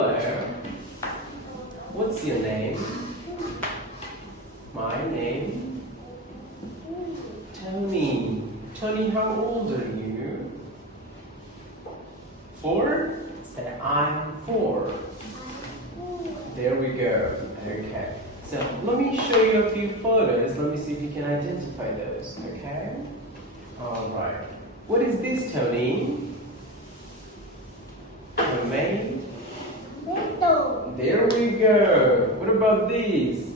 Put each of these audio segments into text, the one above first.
Hello, what's your name? My name? Tony. Tony, how old are you? 4? Say, I'm 4. There we go. Okay. So let me show you a few photos. Let me see if you can identify those. Okay? Alright. What is this, Tony? Tomato? There we go. What about these?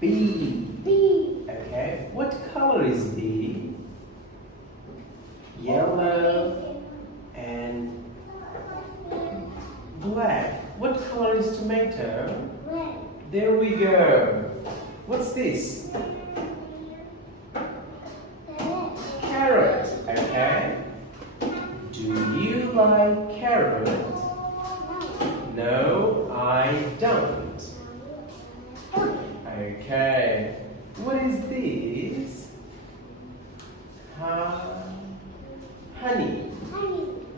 Bee. Okay. What color is bee? Yellow and black. What color is tomato? There we go. What's this? Carrot. Okay. Do you like carrot? No, I don't. Okay. What is this? Honey.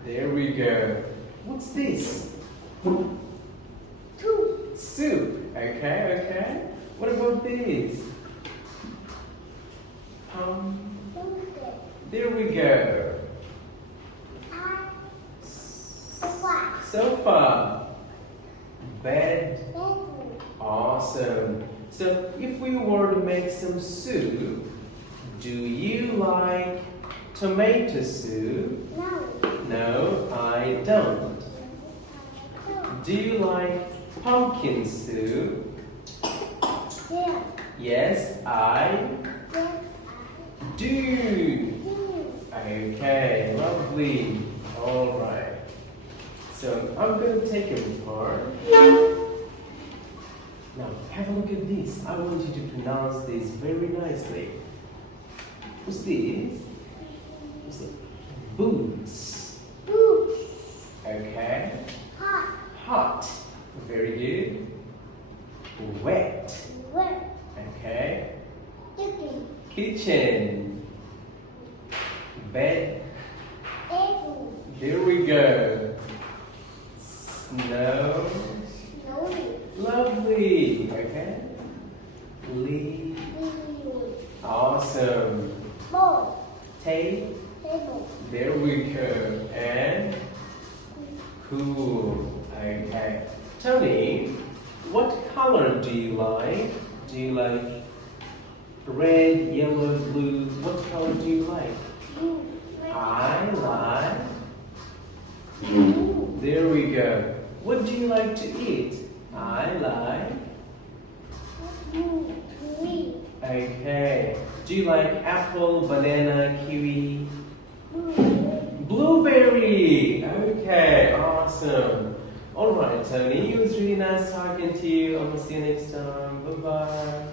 There we go. What's this? Soup. Okay. What about this? There we go. Sofa. Bed. Awesome. So if we were to make some soup, do you like tomato soup? No, I don't. Do you like pumpkin soup? Yes, I do. Okay, lovely. All right. So I'm going to take it apart. Now, have a look at this. I want you to pronounce this very nicely. What's this? What's it? Boots. Okay. Hot. Very good. Wet. Okay. Kitchen. Bed. There we go. Snow. Lovely. Okay. Leaf. Awesome. Table. There we go. And cool. Okay. Tony, what color do you like? Do you like red, yellow, blue? What color do you like? I like. There we go. What do you like to eat? I like. Okay. Do you like apple, banana, kiwi? Blueberry. Okay, awesome. All right, Tony, it was really nice talking to you. I will see you next time. Bye-bye.